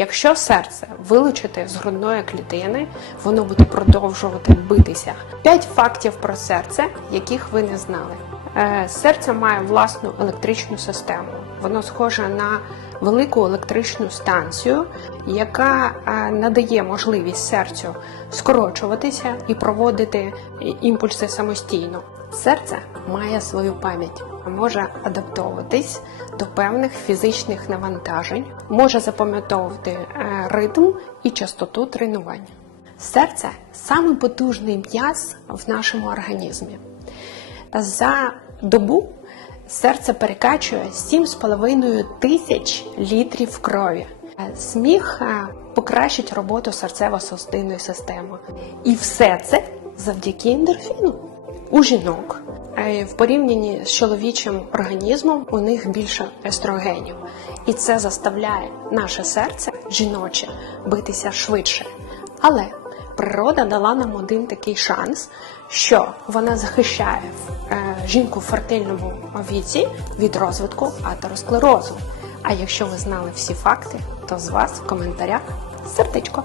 Якщо серце вилучити з грудної клітини, воно буде продовжувати битися. П'ять фактів про серце, яких ви не знали. Е, Серце має власну електричну систему. Воно схоже на велику електричну станцію, яка е, надає можливість серцю скорочуватися і проводити імпульси самостійно. Серце має свою пам'ять, може адаптовуватись до певних фізичних навантажень, може запам'ятовувати е, ритм і частоту тренувань. Серце самий потужний м'яз в нашому організмі. За добу серце перекачує 7,5 тисяч літрів крові. Е, Сміх е, покращить роботу серцево-судинної системи. І все це завдяки ендорфіну. У жінок е, в порівнянні з чоловічим організмом у них більше естрогенів. І це заставляє наше серце жіноче битися швидше. Але природа дала нам один такий шанс, що вона захищає е, жінку в фертильному віці від розвитку атеросклерозу. А якщо ви знали всі факти, то з вас в коментарях сердечко.